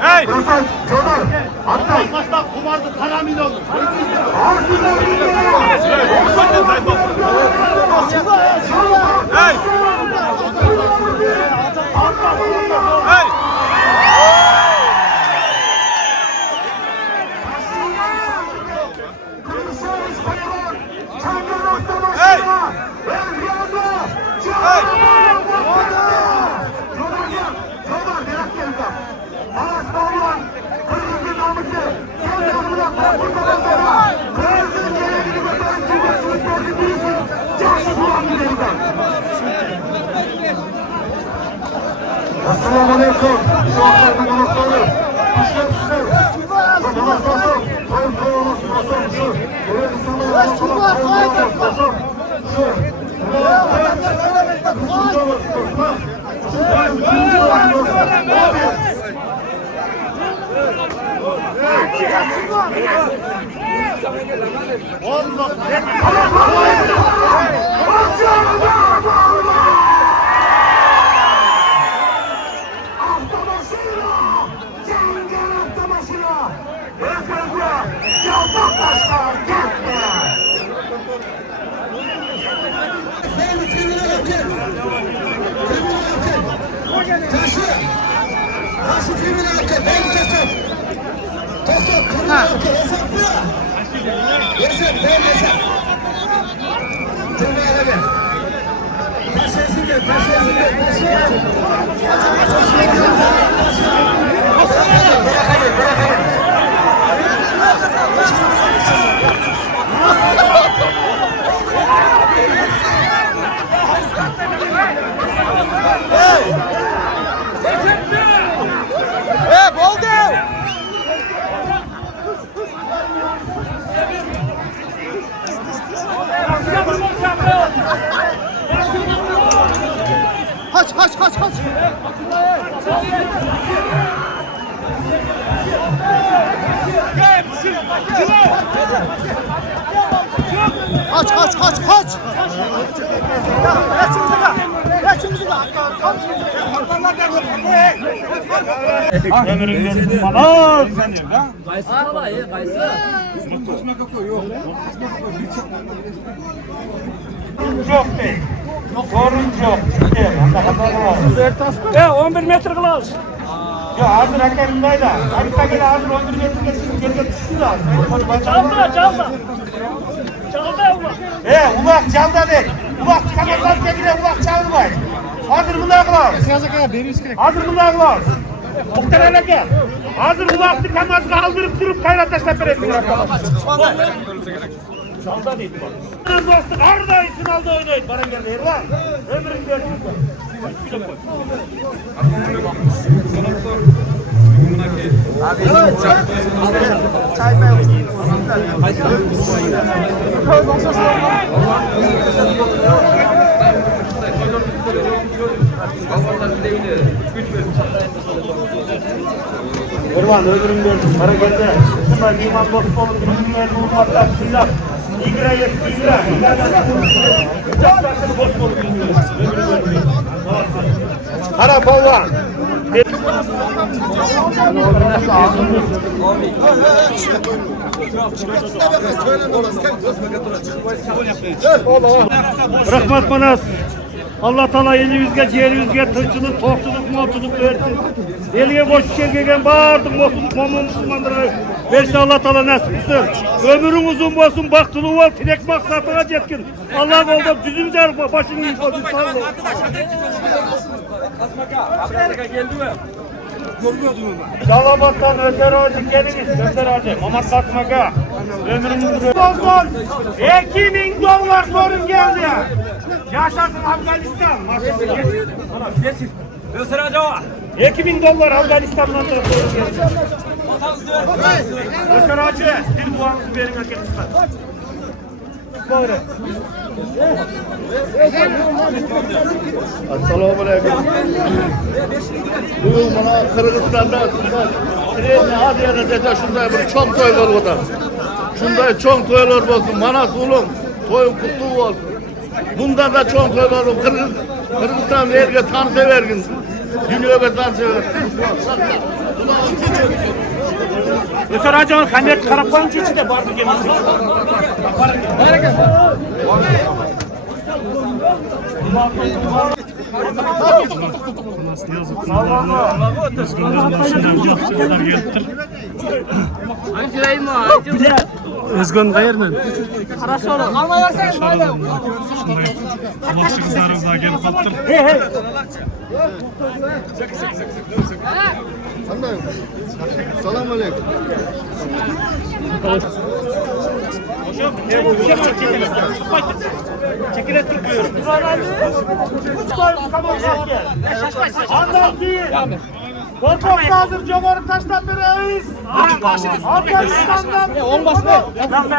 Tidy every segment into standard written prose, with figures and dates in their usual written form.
Hey! Başta kumardı, karamil oldu. Hey! Hey! Assalamu alaikum. Şu anda konukları. İşlemsizler. Namaz basın. Sayın Kayolası basın. Şu. Evet insanlar. Basın. Şu. Kaç. Ömründe manas sen ya. Kayısı var ya, kayısı. Çok değil. Sorun çok. Ya 11 metre kılavuz. Ya hazır hakemindeydi. Harita gene hazır 11 metre geçsin. Geri düştü lazım. Çalda. Çalda ulan. Ulak çalda değil. Ulak çıkamazlar kendine ulak çalmayın. Hazır bunlar kılavuz. Hazır bunlar kılavuz. Muhtemelen gel. Hazır ulak tıkamaz kaldırıp durup kayrat taşla peresin. Çalda değil bu. Dostluk arda finalda oynayın. Bana gel değil var. Ömrün görsün. Çay ben. Kurban ömrün görsün. Bana gel de. Şuna liman dostu olun. Ürünler vurmaklar. Silah. İgra yesin. İgra. Uçaklarını boş olun. Ömrün görsün. Kara Palvan. Rahmat Manas. Allah Teala eli yüzge, ciğeri yüzge, tırçılık, tokçuluk, muhatçılık versin. Eliye boş şişe gelgen bağırdık, Müslümanlara versin Allah Teala nasip etsin. Ömrün uzun olsun, baktılığı ol, tilek maksatına yetkin. Allah'ın oldu, düzüm der, başını yıkıldı, sağ olun. Kasmaka geldi mi? Dalabat'tan Özer Hoca geliniz, Özer Hoca, Mamat Kasmaka. Ömrümüzü olsun. $2000 sorun geldi. Yaşasın Afganistan. Geçin. Özer Hoca var. $2000 Afganistan'dan da sorun geldi. Özer Hoca, bir duanızı verin Afganistan. Buyurun. Assalamu alaikum. Bugün bana Kırgızistan'da trenle Adıyaman'a dedi şunday bir çok toylar burada. Şunday çok toylar olsun. Manas ulum toyun kutlu olsun. Bundan da çok toy var. Kırgızistan elge tanıtıvergin. Dünyaya tanıtıvergin. Öser Hacı'nın kanet karaplanıcı içi de vardı gemisi. Nasıl yazıklarına Özgün'ün başından cahçılar geldir. Özgün kayırın. Alma versene böyle. Ulaşık kızlarımıza gelip kaldır. Selam aleyküm. Çekil et tutmuyorum. Anlam değil. Korkak hazır Cumhur'un taştan bir reis. Afganistan'dan. Olmaz mı?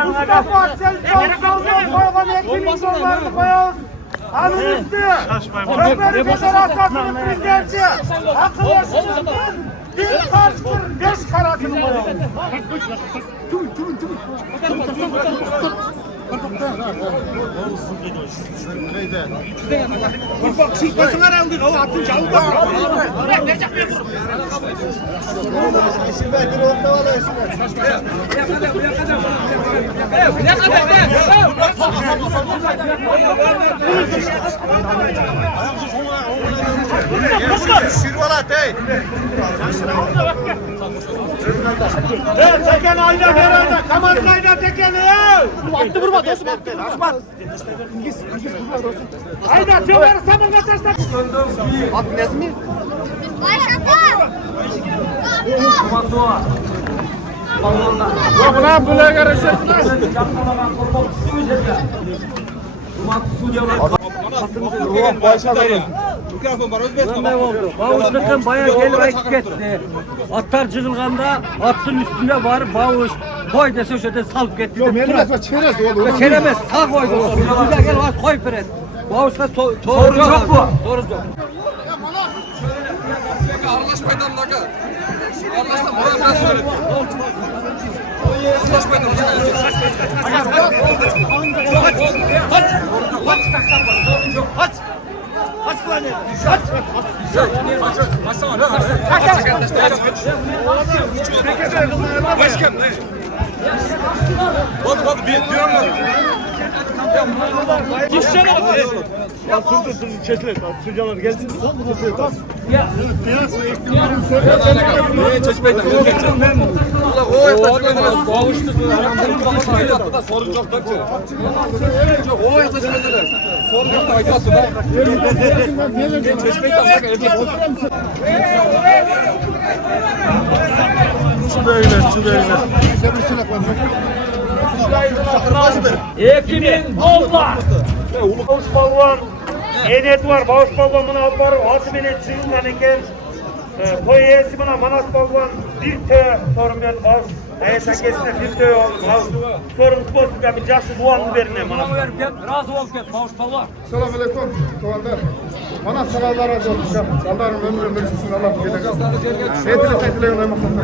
Mustafa Selçuk koygan ekibin zorlarını koyuyoruz. Alın üstü. Ömer Federasyonu prezidenti. Akıllaştırın. Bir karşıdır 5 karasını koyuyoruz. Teken ayda herhalde. Kamarın ayda tekeni. Attı vurma dostum attı. Ayda Cömer Samur'la taşlar. At Nezmi. Yok lan buraya karışırsınlar. Bağışlıkın bayağı gelip ayık gitti. Atlar cıgılganda attın üstünde var bağış. Koy dese şöyle salıp gitti. Yok Melmez çerez oğlum. çelemez sağ koydu. Burada gel var koy pret. Bağışla sorun yok mu? Sorun yok. Aralaş meydanlarına. Aralaşsa buraya biraz söyledim. Aralaş meydanlarına. Başkan ne? Hadi bir diyorlar. Sucalar gelsin. Sorun yok da o yetişmediler. Sorun yok da aykası da. Ekimin dollar. Bağış balvan. Enet var. Bağış balvan buna var. Altı bine çıkılan eken. Koyesi buna Manas balvan. Bir te sorun ben bağış. Ayet akesine bir te oldu. Sorun tutmasın. Ben bir yaşlı duanını verine Manas. Razı ol git bağış var. Selamun aleyküm. Tuğanlar. Bana sağlar razı olsun. Allah'ın ömrünü versin. Allah bilir. Seyitli oynamasın.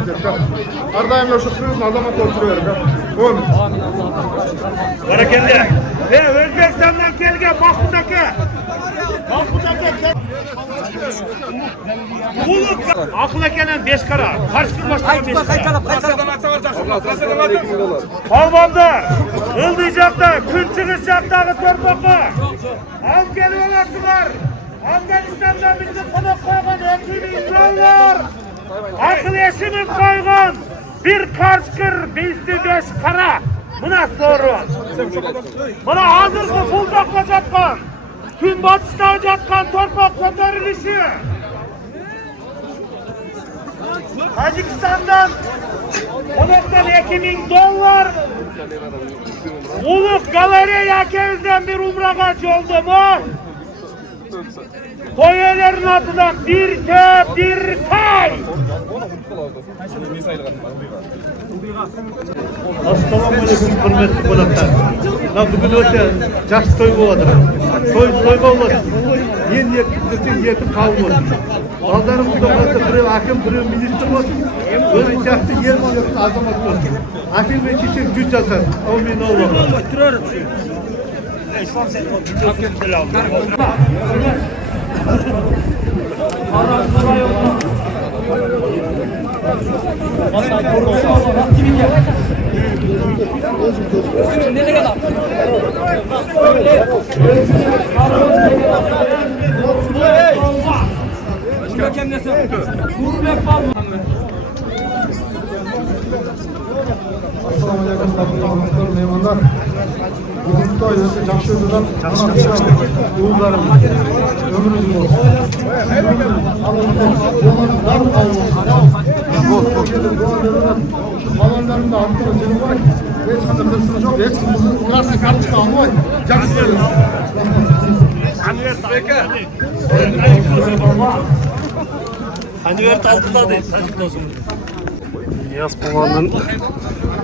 Ardayım şu kızın azamat oturuyorum. Buyurun. Barakende. Ve Özbekistan'dan gelgen Bakudaki. Bulut akla gelen 5 kara. Karşı kırbaçtan 5 kara. Balbanda, Ildıyacak'ta, Kün Çıkışacak'taki torpakla. Al geliyorlarsınlar. Afganistan'dan bizi konak koygan ekibin var. Akıl eşimin koygan. Bir karşıkır, bizde 5 kara. Buna sorun. Buna hazırkı buldakla жатқан. Gün batışta жатқан torpak kotarılışı. Tacikistan'dan 2000 dolar. Uluk Galeriya Keviz'den bir umraga oldu mu? Koyelerin adından bir töp, bir tay. Assalamualaikum hürmetli konaklar. Bugün öte жақсы той болады. Тойға болады. Ең ертіп қалмады. Алдарымызда болса біреу әкім, біреу министр болсын. Өзі жақсы ел болатын азамат болсын. Әкем мен шешем жүз жасар. Әумин Аллаға. Assalamualaikum warahmatullahi mehmonlar. Bugun Xitoy o'ta yaxshi o'tgan. Yo'llarim ömrünüz olsun. Balonlarımda attırın canım var. Hiç kadar hırsınız yok. Hiç kırarsa karşı kalmay. Yaxşı verin. Конверт алтында дейді, сәжік досым. Яс болғанның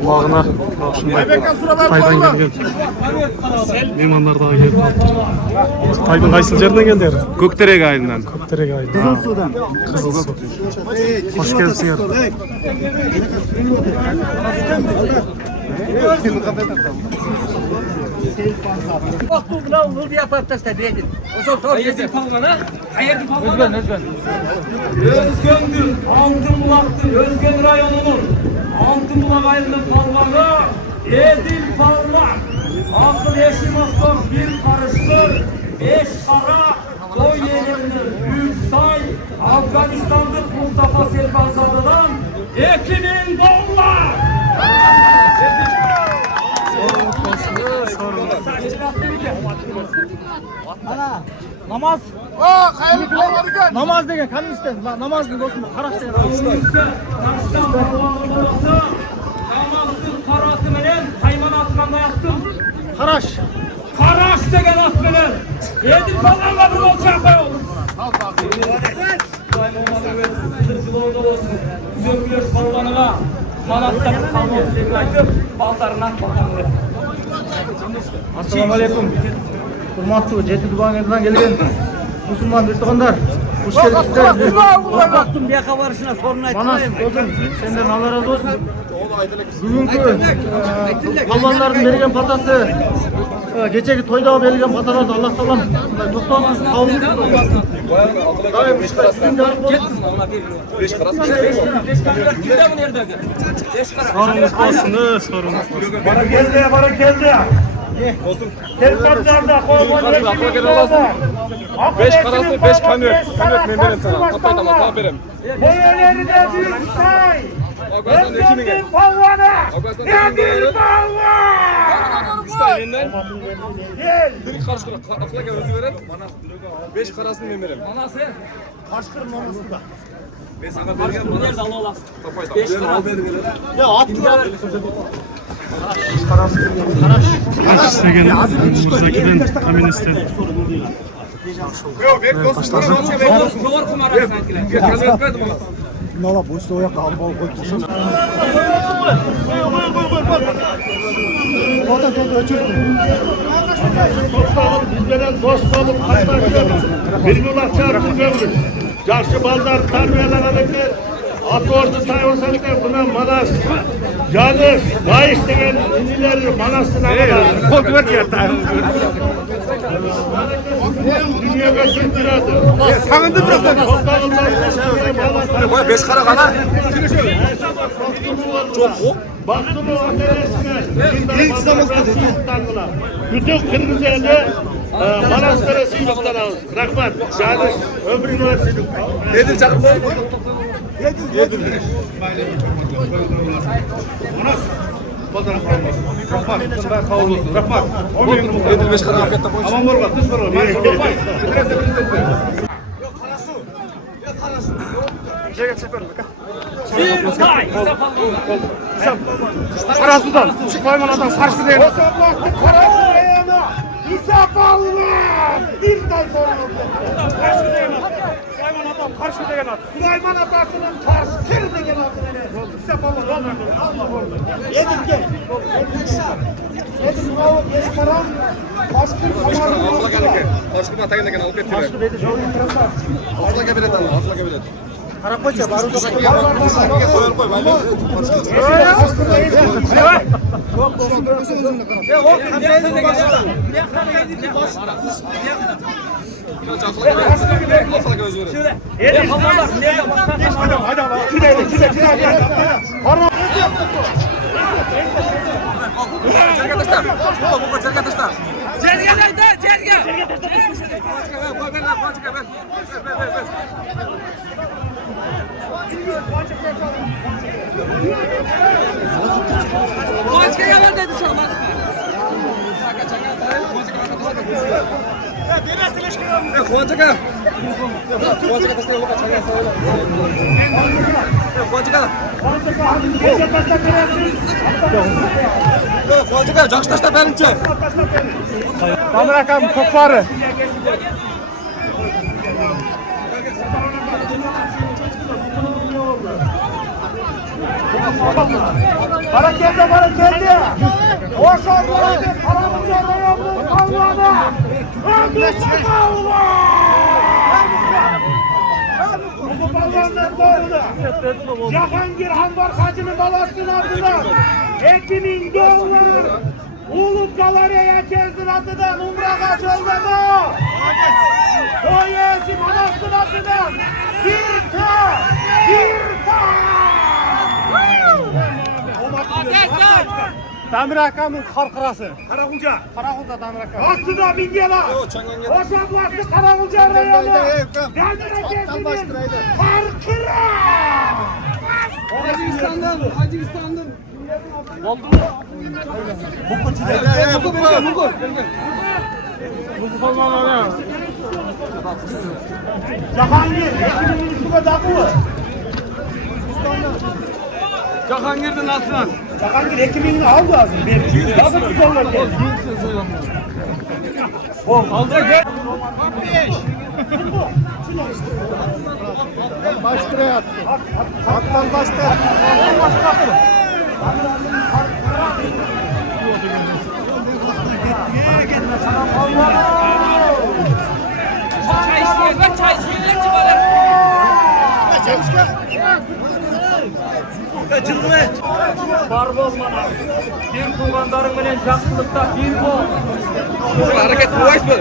құлағына ошындай Қытайдан келген меймандар дағы келді. Қытайдың қайсыл жерінен келдер? Көктерек айынан. Көктерек айынан. Қызылсудан. Қызылсу. Қош келіпсіңер. Oktun buna ulu diye yapıp da dedin. O zaman sor Hayırdır palvana? Hayırdır palvana? Özgöndür, Altınbulak'tır, Özgön rayonunun Altınbulak ayrının palvanı Edil Parlak. Akıl Yeşimov'dan bir karıştır, 5 kara, Koy Yeğen'dir, Büyüksay, Afganistan'dır Mustafa Selpanzadı'dan 2000 dolar. Ana namaz. Namaz degen kanın isten. Namazın dostum karaş degen. Taştan bağlandı babası, namazsız karatı menen, hayman atmanda yattım. Karaş. Karaş degen at menen. Edil falanla bir ol çarpay olur. Kaybolmadı ve sırcılığında olsun. Zömüyor falvanına, manastırın kalmadığı aytıp, baltarına atmadan ver. Assalamualaikum. Hurmatlı Жеті Туған елден келген мұсылман достығандар. Hoş geldiniz. baktım diye kavarışına sorun Manas aytmayayım. dostum senden Allah razı olsun. Bugünkü palvanların berген patası geçeki toyda berген patalarda Allah talam toktonsuz kavul. Daim işte üstünde arıp olsun. Sorunuz olsun, sorunuz. Bana geldi. Telefondlarda koyma geçimizde. 5 karası 5 kamyon. Kamyon ben veririm sana. Hatay'dan hata veririm. Boyaları da büyük say. Afganistan ekimi gel. Palvana. Afganistan Edil ekimi Palvan. Kısta elinden. Gel. Direkt karşı akla gel özü verin. 5 karasını ben veririm. Bana sen, Ben sana vereceğim bana. nerede Allah olasın? Hatay'dan. Al beni verin. Kaç istegen Murzaki'den, Kaminist'ten. Yok ben dostum. Doğru kumara sankiler. Bir kazı etmedim ona. Dostlarım bizlere dost olup katlaşıyoruz. Bir yolak çarpıyoruz. Yaxşı balдар tarbiyalananıklar. At ordu tayyorsanlar buna Manas, Yanış, Bayış degen inileri Manas'ına alır. Oldu ver ki Dünyaya sürdürüyordu. Sanındı biraz da. Toplağından 5 kara kana. baktım o ateşine. Bütün Kırmızıeli Manastır'a sıylıktan alır. Rahmat, Yanış, ömrünü versin. Nedir canım bu? Rahmat. Nedir 5 kara afiyette koy. Aman borla, dış borla. Bir say, Karasu'dan. Şu Kaymanadan karşı değil. İsap Allah! Bir de sorun. Karşı değil. Süleyman Atası'nın karşı degen adı ne? İsap Allah. Yedik gel. Yedik bravo. Geç param. Başkır kamarın. Asla gel. Başkırma atayına gel alıp getiriyor. Asla gel bilet alın. Asla gel bilet. Karakoça baru Koyar koy. Tamir akam kokları. Harekete harekete. Hoş olmadı. Paramızı arayalım. Allah'ına. Öldürsün Allah. Bu balonlar doğruda. Cahangir Hambarkacı'nın balosunu aldılar. 2000 dolar. Ulu Galeri'ye kezdin atıdan. Umra'ga çölmedi. Koyesi Manastır atıdan. Bir ta. Tamir akamın karkırası. Karakulca. Karakulda tamir akam. Aslında Mingela. Hoşaflaştı Karakulca reyonu. Kendine kesiniz. Karkıra. Hacistan'dan. Cahangir. Ekibinin üstüne takılı. Cahangir'den altına. Cahangir ekibini al lazım. Bir. Nasıl güzeller geldi. Baş liraya attı. Alttan baş liraya. Barbozmanas. Bir tuğandarın bilen жақсылықта bir bol. Hareket kuvayız mı?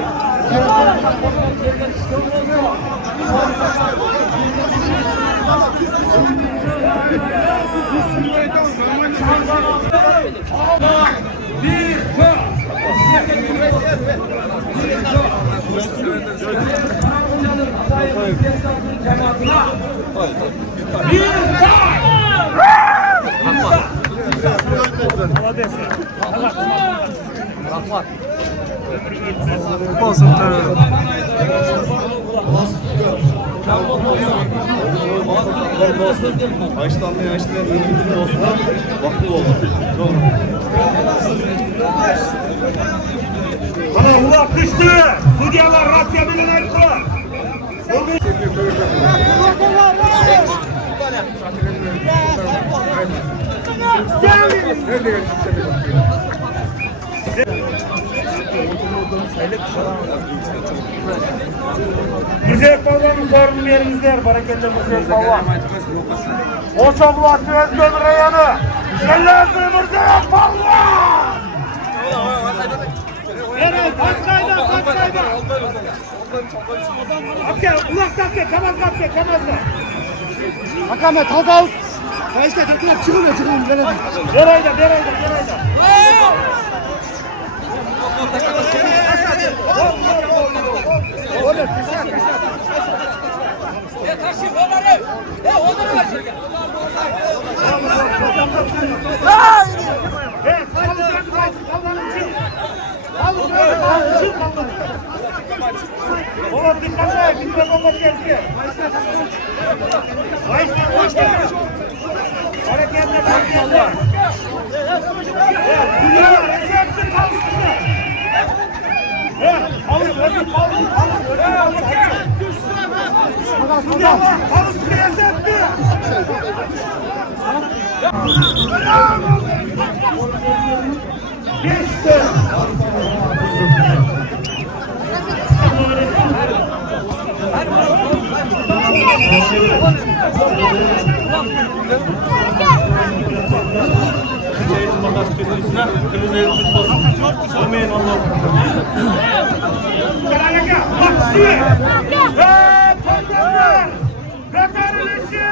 Bana ulak düştü. Sudyalar rasya bilen etti. Müzeyek Balvan'ın sorunu yerimizde. Bereketli Müzeyek Balvan. Oçabla Özgür Reyyanı. Şellezli Müzeyek Balvan. Evet, kaçtaydı. Abke, ulak kapke, kamaz kapke, kamazla. Akamet hazal. Kaçta takılar çıkılıyor. Berayda. üstüne kırmızı el tutmasın. Olmayın Allah. Karayaka, bak şimdi. Toplamlar. Veterilisi.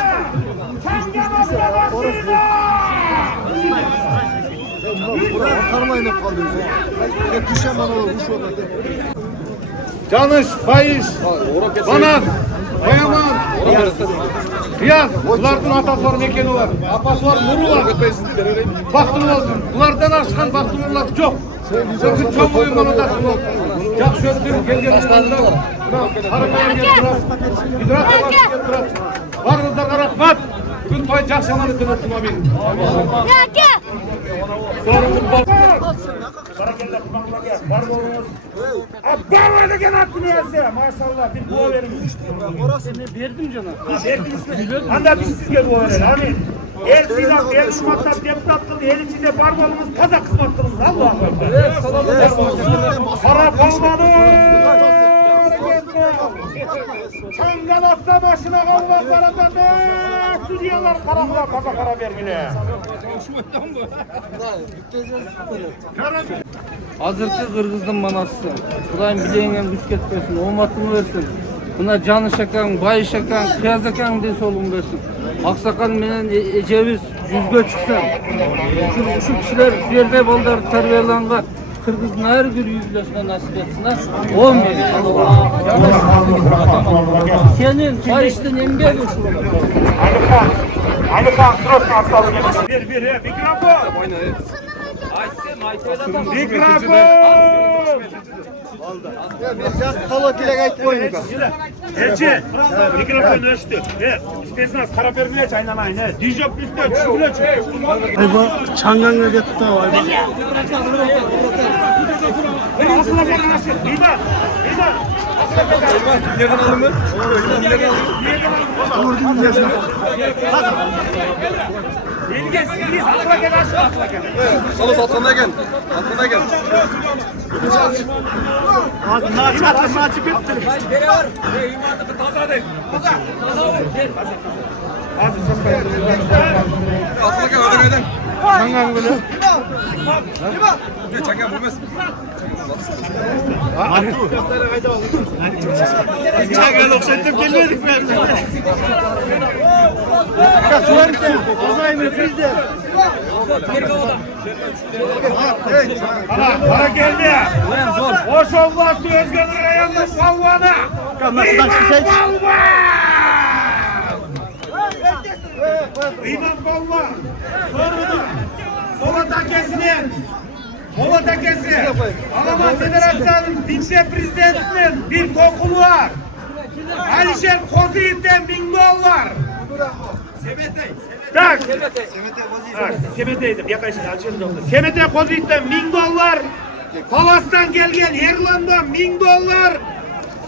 Çangamazda basıyla. Karmayla kalıyoruz. Düşen bana olur. Uş orada. Canış, Bayış, Banak, Kayaman, Kıyas, bunlardan ataları mekeni var. Apası var, nuru var. Baktın olsun. Bunlardan aşkan baktın olsun çok. Sakın çok oyundan otaktın olsun. Jak söktüm, gel başlarından. Harakaya geldiler. İdrak da başı geldiler. Varınızda karakmat. Gün toy jak şamanı tınıttım amin. Sorumluluk bak. Barakella kulakla gel. Var olunuz. Abdavada gel hakkını yazsa. Maşallah bir boğa verin. Ne verdim canım. Verdiniz mi? Anda biz sizge boğa verin. Amin. El silah, el şumatlar, deputattır, el içinde barbalımız, kaza kısmattırımız. Allah'a emanet. Para kalmadı. Çangalakta başına kalmazlarında ne? Sürüyorlar karakla, kaza kara vergile. Hazırki Kırgız'dan manası. Kudayım bileğingen güç ketmesin, omatını versin. Buna canı şakan, bayı şakan, kıyaz şakan diye solun versin. Aksakal menen Eceviz yüzge çıksın. Şu kişiler sizlerde bollar terbiyelanlar. Kırgız'ın her bir yüzleşme nasip etsinler. Olmuyor. Senin kayıştın embeği şu. Ali Kağan, sırasını hastalığı gelmesin. Bir, mikrofon. Mikrofon. Kalo dilek ayıp koyun. Elçi, mikrofonu açtı. İsterseniz kara vermeye çaynamayın. Dijok üstte, çubule çık. Ayba çanganga gitti o ayba. Asıla gel anlaşır. İman. Bilgesiz, asıla gel aşağı. Salı satına gel. Satına gel. Ağzına çarptı, maçı bitti. Satına gel ödemeden. Çangan böyle. Çakal bulmaz. Çanganga okşatıp gelmedik mi? Ya sular içi. Bozayım bizde. Para geldi. Hoş olmazsa Özgür'ün ayağında salvana. İmam Balva. İmam Balva. Sonra takesinin. Mola takesi. Alaman Federasyonu'nun vice-prezidentinin bir kokulu var. Alişer Kozyiğit'ten 1000 gol var. Tak. Semeteydim. Yaklaşık açıldı. Semete Kozyiğit'ten 1000 gol var. Palas'tan gelgen Erlan'dan 1000 gol var.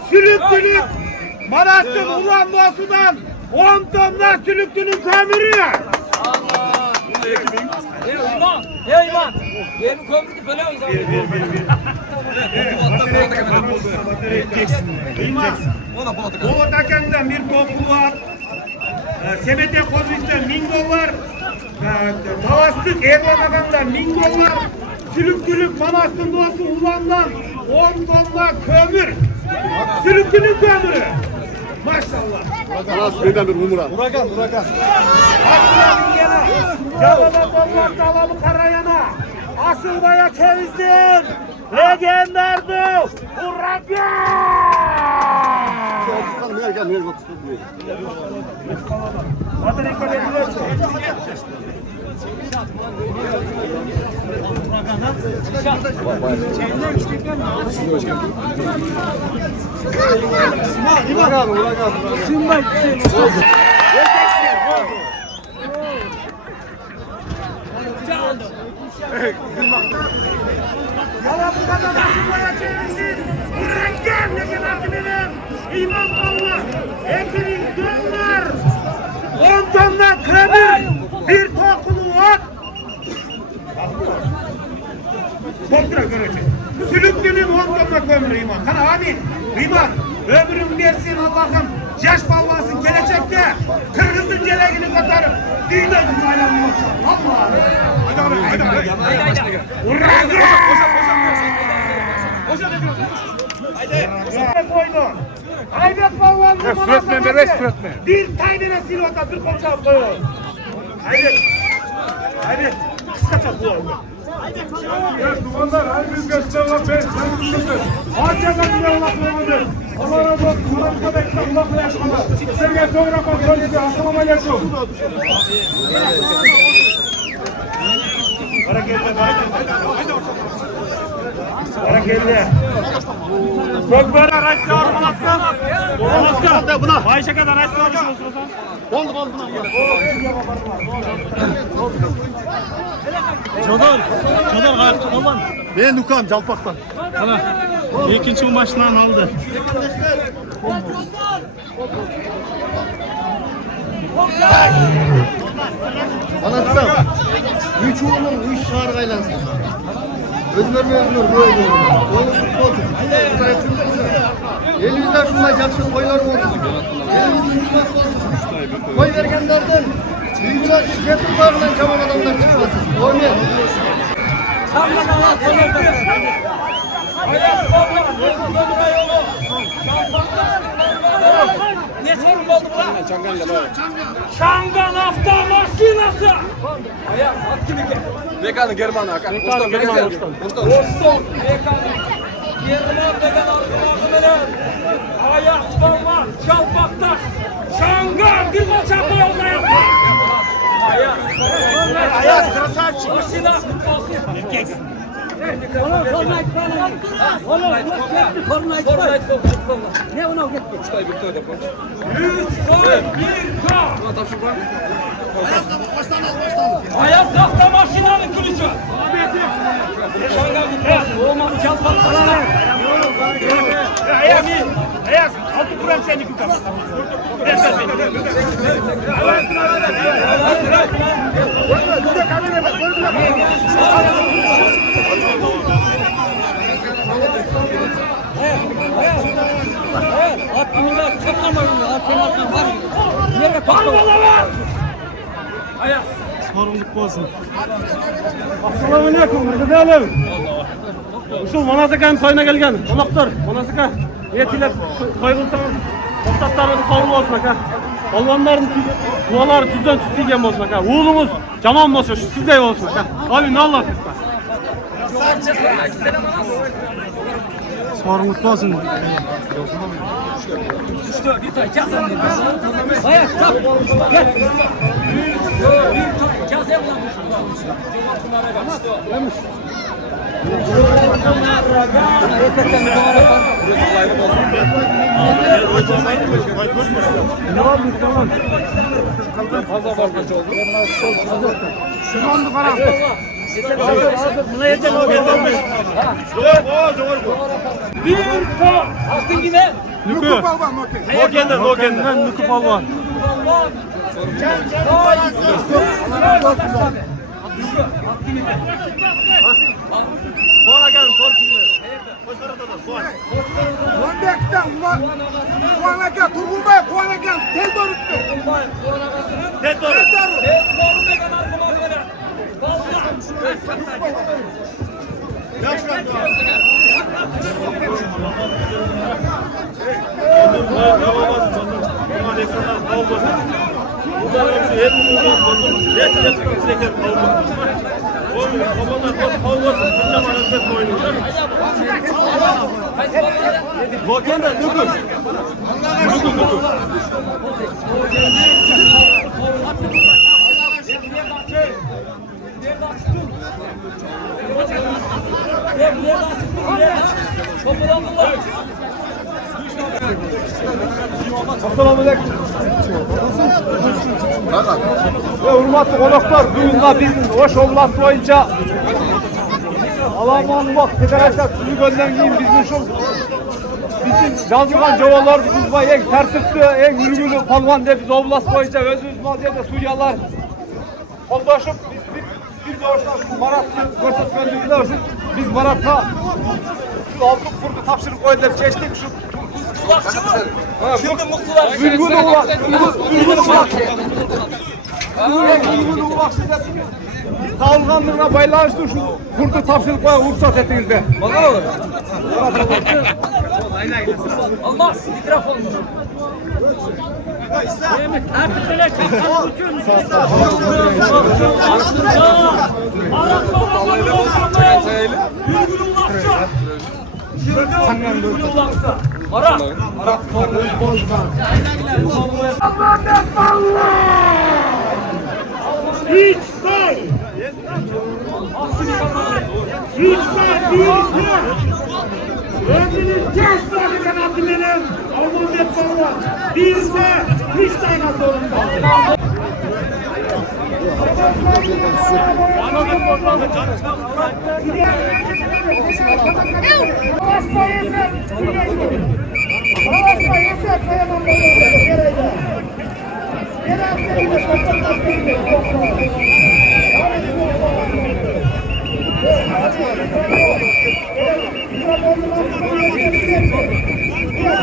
Sülüklülük Maraş'tan Ulan Boğazı'dan 10 tonlar sülüklünün tamiri. Hey İman. Benim komşu böyle o zaman. İmam. Doğu'dakinden bir kokulu var. Semete Kozyiğit'ten 1000 gol var. Tavastık Erdoğan'dan 1000 gol var. Sülüklülük Manastır Doğası Ulan'dan 10 tonla kömür. Sülüklülük kömürü. Maşallah. Anas benden bir humura. Huragan. Aklım gene. Cevaba bomba alalım karayana. Asıl baya kevizdim. Legendardı. Hurragan. Zaten ekol edilir. Yala bu kadar aşılmaya çevirsin. Hurragan legendardı benim. İmam Allah. Ekirin dönler. 10 tonla kömür. Bir tokulu at. Kontrol görecek. Sülüklünün 10 tonla kömürü iman. Kana amin. İman. Ömrün versin Allah'ım. Yaş balvası olsun gelecekte Kırgız'ın gelegini katarım. Düğüne ayranım olsun. Allah. Haydi koydu. Haydi ballandı. Süretme be, süretme. Bir tane silota bir koçak koyun. Haydi. Haydi. Kıskaça bu oldu. Dumanlar her biz gösterler be. Harca bakıyor Allah koymadı. Allah razı olsun. Murat'ta bekle. Kulakla yaşamalar. Sergey Toğra kontrol ediyor. Assalamu aleyküm. Hareketli. Çok böyle araçlı var Malaska. Malaska. Buna. Ayşe kadar araçlı var. Oldu buna. Çodar ayakta olman. Ben Lukam Calpak'tan. İkinci maçtan aldı. Anasıdan. Üç oğlum, üç şahar kaylansın. Özmür mü özmür böyle olur. Oğlum olsun. Elimizden şundan yakışık koylar olsun. Elimizden şundan olsun. Koy vergenlerden. Büyükler getir bağırından çaban adamlar çıkmasın. Olmuyor. Ne sorun oldu bu lan? Çangan hafta maşinası. Ayak at gibi gel. Veganı German Hakan. Uçtan Vegan. Uçtan. Dostum, Veganı. German Vegan arkadaşları. Ayak forma, çalpaktaş. Çangan bir maç yapıyor oraya. Ayak. Ayak krasavçı. Maşina futbolsu. Erkeksin. Ne ona gitti? Uçtay bir tane koç. 3 gol, 1 gol. Ayaz hafta maşinanın kılıcı. Çangan gitmez. Olmadı çalpaktaşlar. Ayaz. Altı kuram seni kutam. Aklımda çıkamayın ya. Aklımda var. Nereye Parmalalar. Ayaz. Assalamu alaikum. Güzelim. Şu Manasıkan toyuna gelgen. Konaklar. Manasıkan. Niyetiyle koyulsanız fırsatlarınız kabul olsun ha. Balvanların duaları tüzden tüzleyeceğim olsun ha. Oğlumuz caman olsun. Şu sizde olsun ha. Abi ne Allah kutlar. Sorumluluk olsun. İşte bir tane kazan dedi. Ayak tap. Gel. Bir tane kaz yapılanmış. Fazla var kaç oldu? Buna yeter o kadar. Bir tane. Altın yine. Nokenden Nukup Alvan. Kuanakan, Turgulbay, Kuanakan, tel doğrusu. Tet doğru. Assalamu alaikum. Ve hurmatlı konuklar, bugün de bizim Oş Oblast boyunca Alamanlık Federasyon Suyu gönderdiğim bizim yazılgan jovalar bizga eng tartibli, eng ulguli polvon deb biz oblast boyunca özümüz mavziyada sudyalar qo'ldoshib biz bir yoshdan shu Maratni ko'rsatganligida shu biz Maratga shu oltin pulni topshirib qo'ydi deb chechdik. Shu Ulakçı mı? Şimdi mutlular. Ülgün ulak. Ülgün ulak. Ülgün ulak. Kalganlığına baylanıştı şu kurdu tavsiyelik koyan ruhsat ettiğinizde. Bakalım. Olmaz. Mikrofon. Artık böyle çakal bütün. Ara. Hiç say! Hiç say değilse! Özünün ters sadece adımının Alman Betman'la değilse hiç saygası olursa!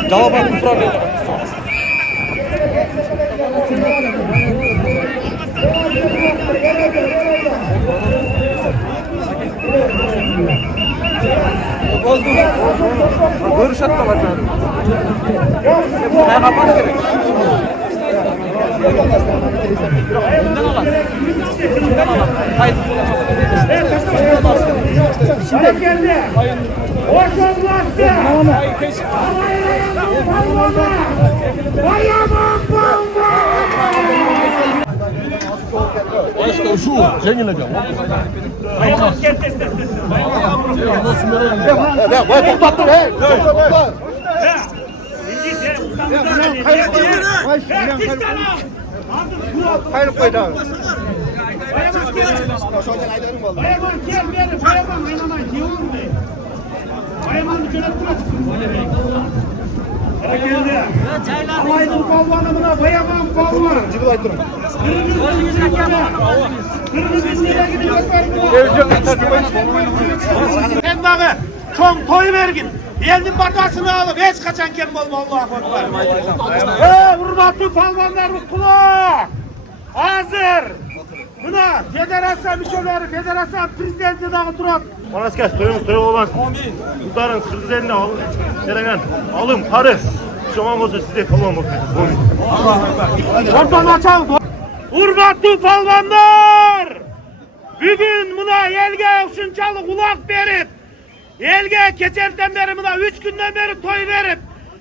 Cevap problem. Görüş atma başarı. Ben kapat gerek. Hayır. Şimdi geldi. Orta bastı. Başka şu zenginleyeceğim. Vay tuttun he. Hayır koydu abi. Bayraman gel beni. Bayraman oynamayın. Niye olmuyor? Bayraman bir kere geldi. Alaydın kalvanımına Bayraman kalvan. Kırmızı gidiyor. Sen dağı çok toy vergin. Yeldin batasını alıp hiç kaçan kim olma Allah'a ekber. Hürmetli palvanlar mutlu. Hazır. Buna federasyon müşaviri, federasyon prezidenti dağı duran. Manas kaç, toyumuz toy olan. Kurtarın, kırmızı eline alın. Seregen, alın, karı. Şaman olsa size kalmam olsun. Oradan açalım. Hürmetli palvanlar. Bugün buna yelge şunçalı kulak verip, yelge keçerden beri buna 3 günden beri toy verip,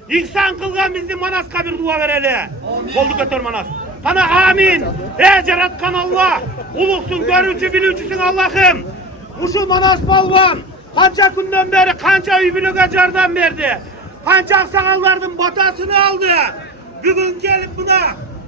İhsan kılgan bizim Manask'a bir dua vereli. Oldu götür Manas. Sana amin. Ey yaratkan Allah. Uluksun, görücü, bilücüsün Allah'ım. Uşu Manas Balvan. Kança günden beri, kança übülü gacardan verdi. Kança aksakallardan batasını aldı. Bugün gelip buna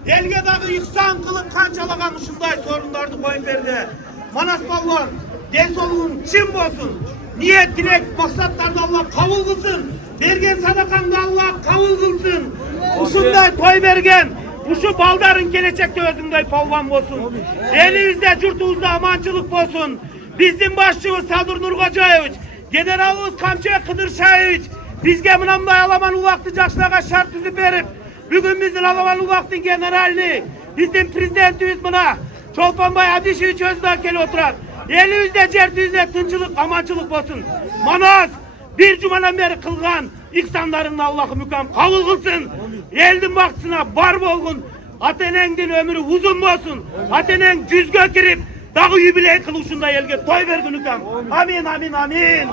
Elge dağı İhsan kılıp kançalagan uşunday sorunlardı koyun verdi. Manas Balvan, desolun çim olsun. Niyet, dilek, maksatlarda Allah kavul kılsın. Vergen sadakanda Allah kavul kılsın. Uşunday toy vergen. Uşu baldarın gelecekte özünday palvan olsun. Elinizde, cürtünüzde amancılık olsun. Bizim başçımız Sadur Nurgocayeviç, generalımız Kamçıya Kıdır Şahiç, bizge mınamday alaman ulaktıcakşılaga şart düzüp verip, bugün bizim alaman ulaktın generalini, bizim prezidentimiz buna, Çolpanbay Abdişiviç Özdağ oturan, elinizde, certünüzde tınçılık, amancılık olsun. Manas, bir cumadan beri kılgan, İksanların Allah'ı mükam kavul kılsın. Eldin baksına bar bolgun. Ateneng'in ömrü uzun olsun. Ateneng cüzgö girip dağı yübiley kılışında elge toy ver günükam. Amin amin amin.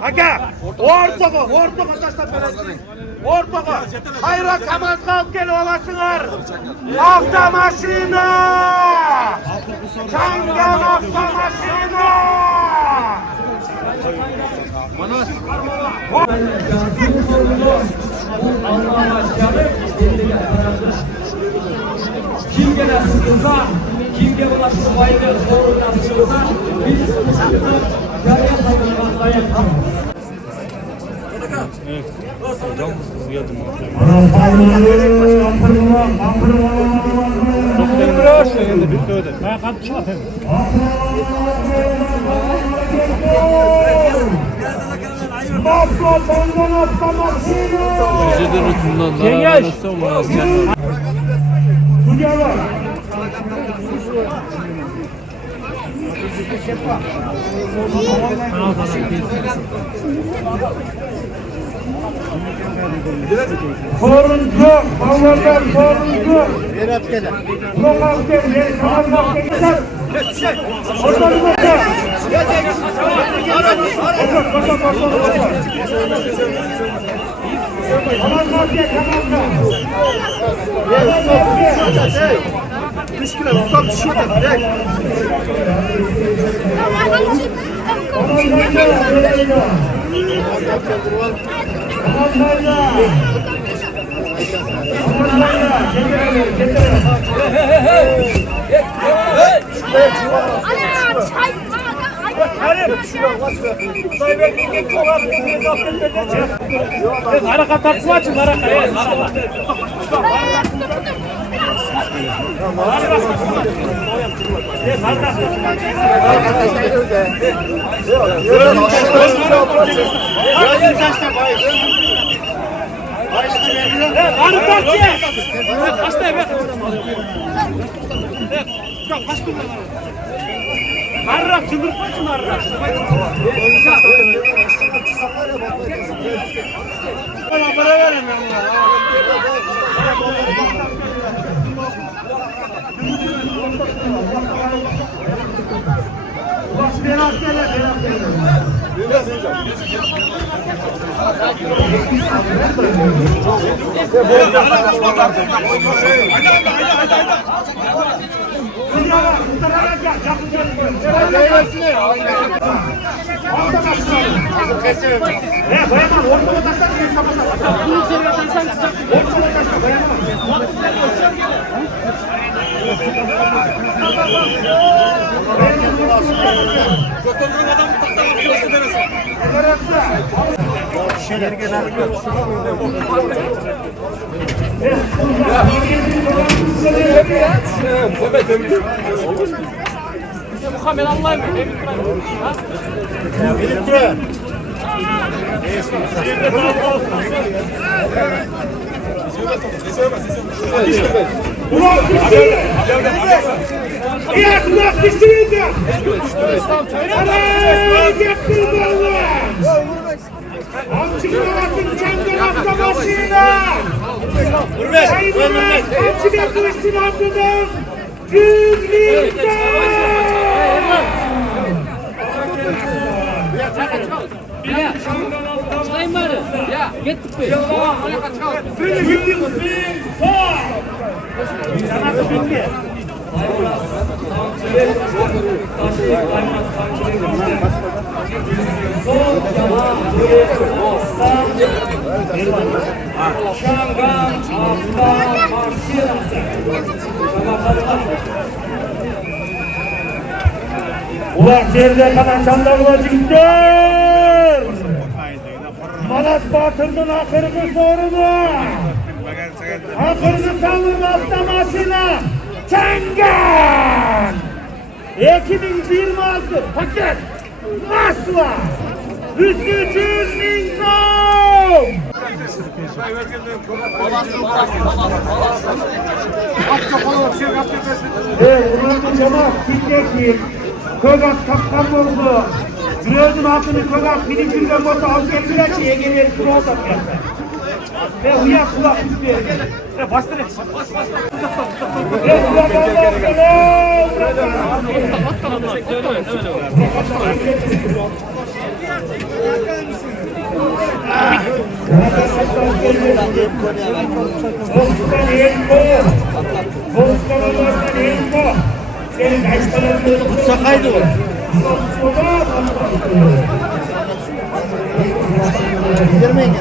Haka ortağı taşla veresiniz. Ortağı hayra kamaz kalk gel olasınlar. Avta maşina. Çangan avta maşina. Allah'a canım, kim gene sıkılsa, kim gene bulaşır bayılır, sorunlar sıkılsa, biz sıkılsa, yarıya sayılmaz dayak. Evet. Hocam hızlıyordum. Çok tekrar şeyinde bir köyde. Ben kapçı atayım. Biraz da Basma benden atlamasıyla. Yengeç. Kucalar. Soruncu, Allah'tan soruncu. Berat gele. Lokal gel, tamam gel. Oradan bakın. Tamam gel, tamam gel. Kışkıra ustam düşüyor da direkt. Haraka takma açın, haraka. Harrak çıldırtma için harrak. Bana verin ben Kamera Allah'ım. Ulan kişi! İyi kulak kişiydi! Alay! Yaptın valla! Amçıklarasın kendin atlamasıyla! Kaybımız amçıklar kılıçtın altından! Cüzlükten! Çıkayım bari. Ya gittik be. Böyle gidiyoruz. Sağ! Sanatı bitti. Ulan geride kalan çandalvacı gider! Malas batırdın akırını sorunu! Akırını sallın atlamasıyla! Çengen! 2026 paket! Masla! Üstü 300 bin son! Ulan cemaat kimdeki? Kögak kapkan oldu. Güneydin altını kögak Filipin'den bosa al getiren şeye gelir sıra olsa piyasa. Ve uyak kulak üstü. Bastır et. Ve uyak Sakaydı o. Gidermeyin.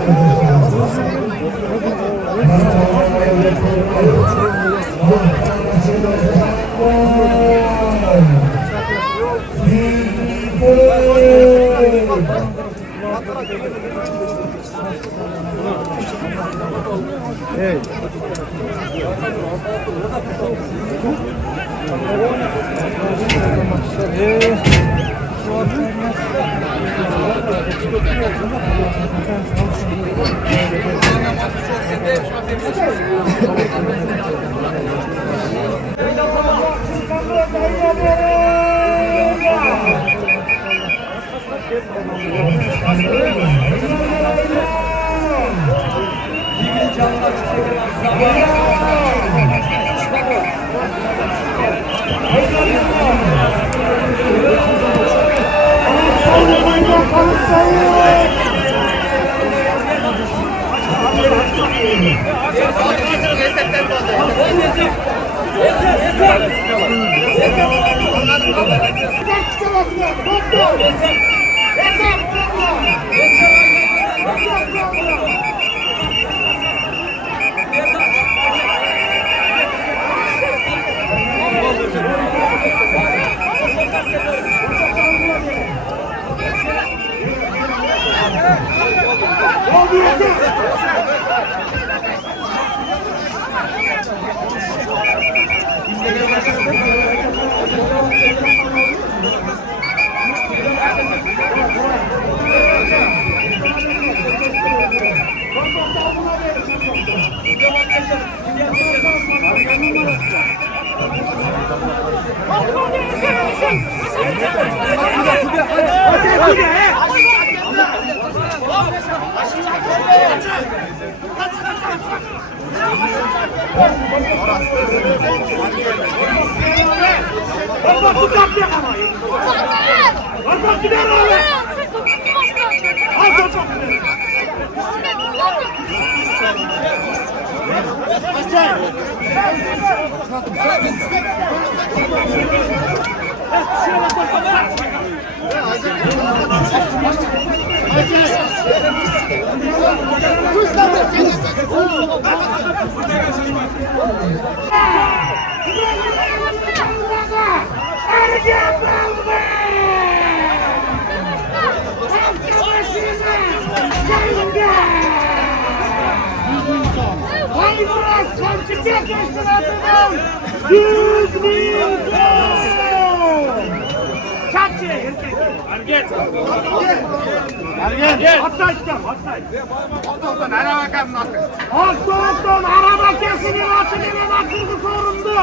Akdoğuk'tan araba kesinin atının akıllı sorundu.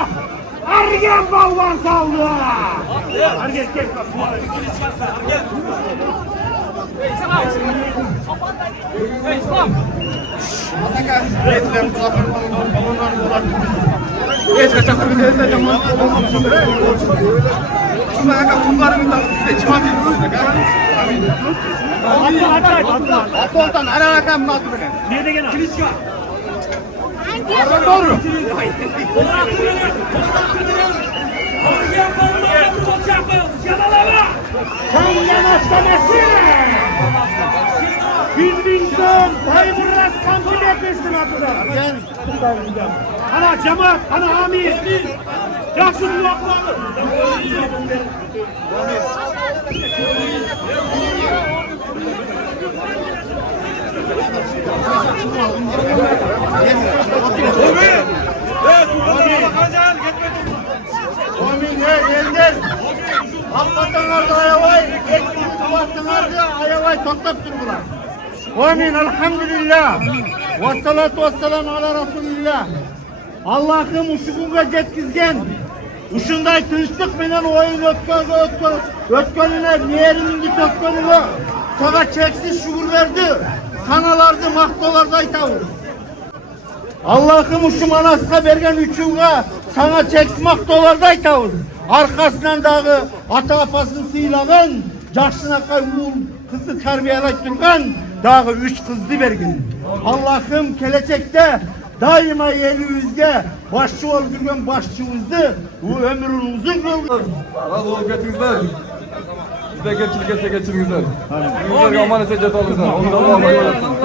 Ergen balvan saldı. Ergen gel bak. Geç kaçaklı bize de camlar. Şuna yakın kumlarımızdan size çıma bir Akdoğuk'tan arakan mı attı beni? Nerede gene? Kiliska. Doğru. Sen yanaşlamasın. 100.000 son. Bayburras kampı yapmışsın atıda. Ana cemaat, ana amir. Yaksın kulaklarını. Yengen. Hakikaten orada ayavay. Ekmeğini baktınlardı. Ayavay toplap durdular. Amin. Elhamdülillah. Ve salatu ve selamu ala Resulillah. Allah'ım uşuğuna yetkizgen. Uşunday tınçlık menen oyun ötkönüne, niyerinin git ötkönüne. Sana çeksiz şuur verdi. Sanalardı, mahtolarda aytavur. Allah'ım uşum anasına bergen üçüne sana çeksiz mahtolarda aytavur. Arkasından dağı ata apasını siylağın, yaşına kayvul kızı terbiyelek durgan, dağı 3 kızdı bergin. Allah'ım gelecekte daima yeni yüzge başçı öldürgen başçımızdı. Bu ömrün uzun kıldı. Razı olup getirinizler. Bizde geçilik etse geçirinizler. Bizler aman etse cet alırızlar. Onu da Allah'a emanet olun.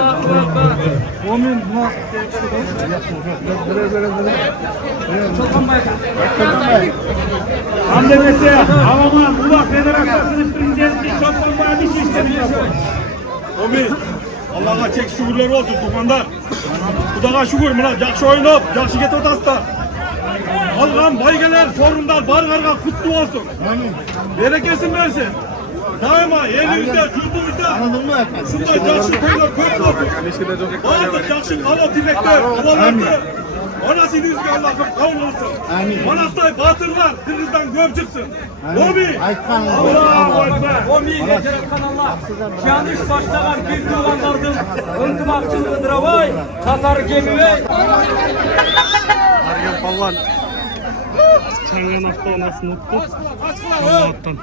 Annesi, Alaman, Ulak Federasyası'nın prezidenti Çoktan Badi Şişleri. Omi, Allah'a çek şükürler olsun Tufanlar. Kudağa şükür mü lan? Yakşı oynayıp, yakşı get otasda. Algan, baygeler, sorunlar, bargarga kutlu olsun. Berekesin versin. daima elimizde, yurtumuzda. Anladın mı efendim? Şunday yaxşı toylar köp olsun. Bazı yaxşı kalo tilekler, olanlardı. Anası yüzge Allah'ım kavul olsun. Manastay batırlar, Kırgız'dan göp çıksın. Omi! Allahu Ekber! Omi'ye yaratkan Allah. Yanlış başlayan bir olanlardır. Öntümakçılığıdır vay. Tatar gemi vay. Argen Palvan. Çanganak'ta anasını tuttu. Allah'tan.